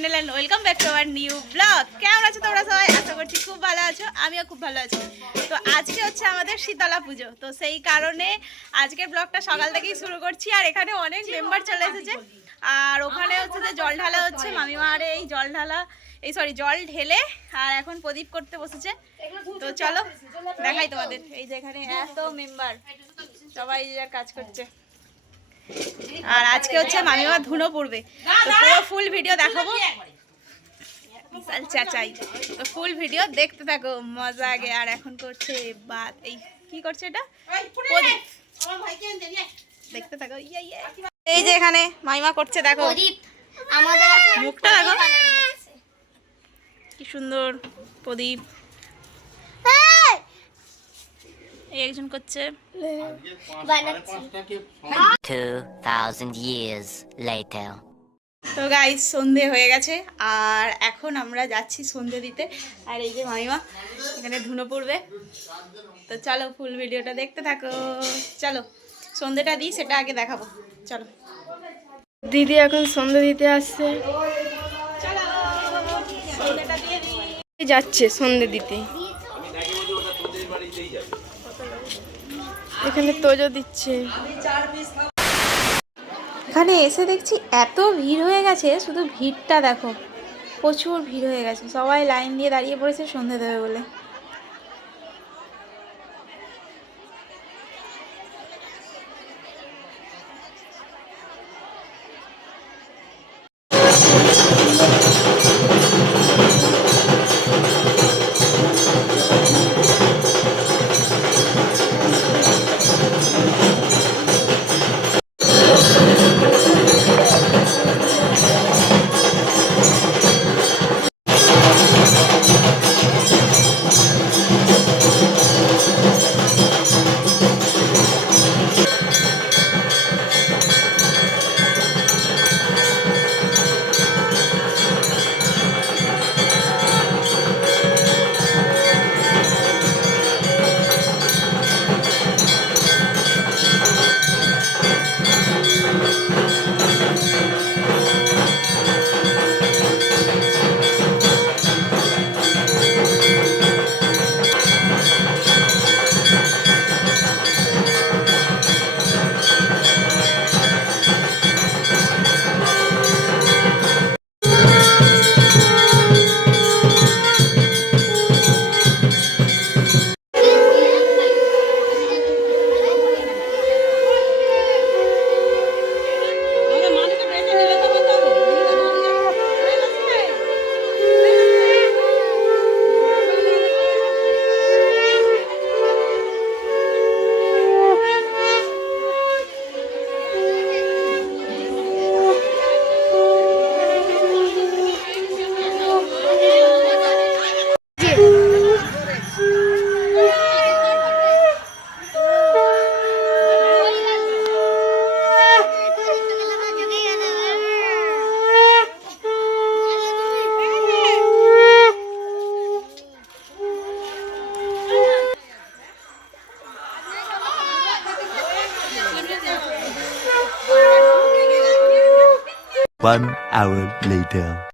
Channel and welcome back to our new blog কেমন আছো তোমরা সবাই? আশা করছি খুব ভালো আছো, আমিও খুব ভালো আছি। তো আজকে হচ্ছে আমাদের শীতলা পুজো। তো সেই কারণে আজকের ব্লগটা সকাল থেকেই শুরু করছি, আর এখানে অনেক মেম্বার চলে এসেছে। আর ওখানে হচ্ছে যে জল ঢালা হচ্ছে মামিমার এই জল ঢালা, এই সরি জল ঢেলে, আর এখন প্রদীপ করতে বসেছে। তো চলো, দেখাই তোমাদের। এই যে এখানে এত মেম্বার সবাই কাজ করছে। আর আজকে হচ্ছে মামিমা ধুনো পড়বে তো পুরো ফুল ভিডিও দেখাবো। বিশাল চাচাই। তো ফুল ভিডিও দেখতে থাকো মজা আগে। আর এখন করছে বাত। এই কি করছে এটা? প্রদীপ দেখতে থাকো। ইয়ে ইয়ে। এই যে এখানে মাইমা করছে দেখো। প্রদীপ মুখটা দেখো। কি সুন্দর প্রদীপ এই! এই একজন করছে। বানাচ্ছি 2,000 years later. তো গাইস সন্ধে হয়ে গেছে আর এখন আমরা যাচ্ছি সন্ধে দিতে। আর এই যে মামিমা এখানে ধুনো পড়বে তো চলো ফুল ভিডিওটা দেখতে থাকো। চলো সন্ধেটা দিই সেটা আগে দেখাবো। চলো। দিদি এখন সন্ধে দিতে আসছে। যাচ্ছে সন্ধে দিতে। এখানে তোজো দিচ্ছে। এখানে এসে দেখছি এত ভিড় হয়ে গেছে, শুধু ভিড়টা দেখো। প্রচুর ভিড় হয়ে গেছে। সবাই লাইন দিয়ে দাঁড়িয়ে পড়েছে সন্ধে দেবে বলে। One hour later.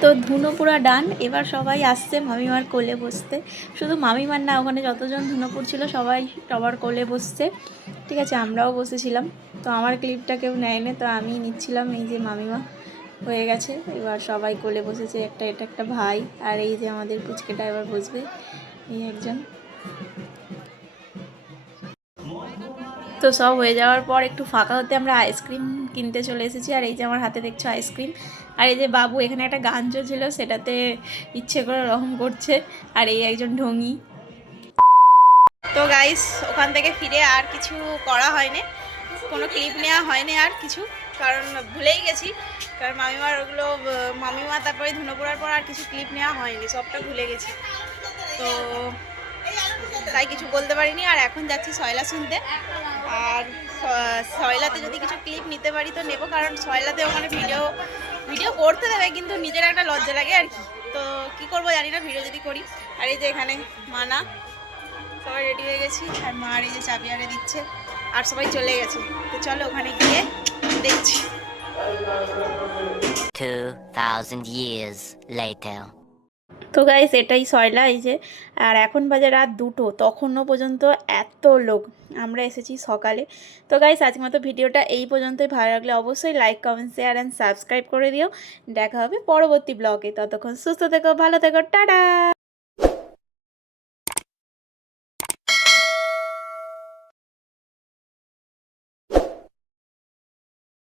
তো ধুনো পুরা ডান এবার সবাই আসছে মামিমার কোলে বসতে। শুধু মামিমার না, ওখানে যতজন ধুনোপুর ছিল, সবাই সবার কোলে বসছে। ঠিক আছে, আমরাও বসেছিলাম। তো আমার ক্লিপটা কেউ নেয়নি, তো আমি নিচ্ছিলাম এই যে মামিমা হয়ে গেছে। এবার সবাই কোলে বসেছে, একটা এটা একটা ভাই, আর এই যে আমাদের পুচকেটা এবার বসবে, এই একজন। তো সব হয়ে যাওয়ার পর একটু ফাঁকা হতে আমরা আইসক্রিম কিনতে চলে এসেছি। আর এই যে আমার হাতে দেখছ আইসক্রিম আর এই যে বাবু, এখানে একটা গান ছিল, সেটাতে ইচ্ছে করে রকম করছে। আর এই একজন ঢঙ্গি তো গাইস ওখান থেকে ফিরে আর কিছু করা হয়নি। কোনো ক্লিপ নেওয়া হয়নি আর কিছু। কারণ ভুলেই গেছি। কারণ মামিমার ওগুলো, মামিমা তারপরে ধুনো পড়ার পর আর কিছু ক্লিপ নেওয়া হয়নি। সবটা ভুলে গেছি। তো তাই কিছু বলতে পারিনি। আর এখন যাচ্ছি সয়লা শুনতে। আর সয়লাতে যদি কিছু ক্লিপ নিতে পারি তো নেব কারণ সয়লাতে ওখানে ভিডিও ভিডিও করতে দেবে কিন্তু নিজের একটা লজ্জা লাগে আর কি। তো কি করব জানি না ভিডিও যদি করি। আর এই যে এখানে মানা সবাই রেডি হয়ে গেছি। আর মা আর এই যে চাবি আরে দিচ্ছে আর সবাই চলে গেছে। তো চলো ওখানে গিয়ে দেখছি। 2,000 years later. তো গাইস এটাই সয়লা, এই যে। আর এখন বাজে রাত দুটো, তখনও পর্যন্ত এত লোক। আমরা এসেছি সকালে। তো গাইস আজকের মতো ভিডিওটা এই পর্যন্তই। ভালো লাগলে অবশ্যই like comment share and subscribe করে দিও। দেখা হবে পরবর্তী ব্লগে ততক্ষণ সুস্থ থেকো, ভালো থেকো, টাটা!